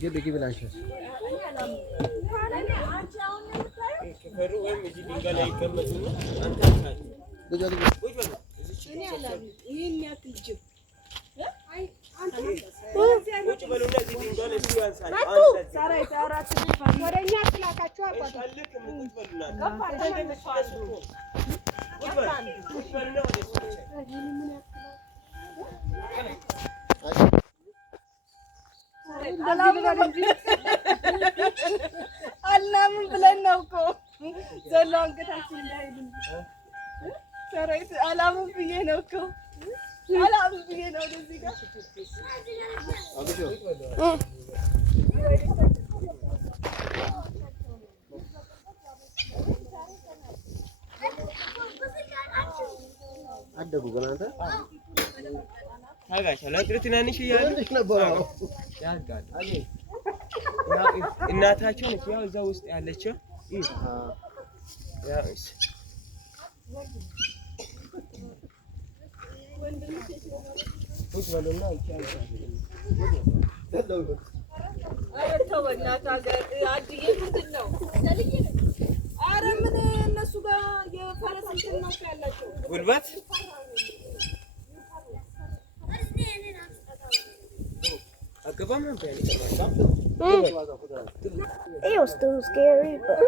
ግቢ ግቢ ላንቺ ከፈሩ ወይም እዚህ ድንጋይ ላይ ይቀመጡና አንተ አታውቅም ልጅ ቁጭ በሉ እኔ አላም ይሄን ያክል ጅብ አይ አንተ ቁጭ በሉና እዚህ ድንጋይ ላይ ሲያንሳል አንተ ሳራይ ታራት ወደኛ ትላካችሁ አባቱ አልክ ቁጭ በሉና ቁጭ በሉና አላምን ብለን ነው እኮ ዘላው አንገታችን እንዳይልም ሰራይት አላምን ብዬ ነው እኮ አላምን ብዬ ነው እዚህ ጋር አደጉ ገናንተ ታጋሽ ለጥርትናንሽ ያለሽ ነበር ያጋል አይ እናታቸው ነች ያው እዛ ውስጥ ያለችው ያው እሺ ቁጭ በሉና አድዬ ምንድን ነው ኧረ ምን እነሱ ጋር የፈረስ እንትን ነው ያላቸው ጉልበት It was too scary, but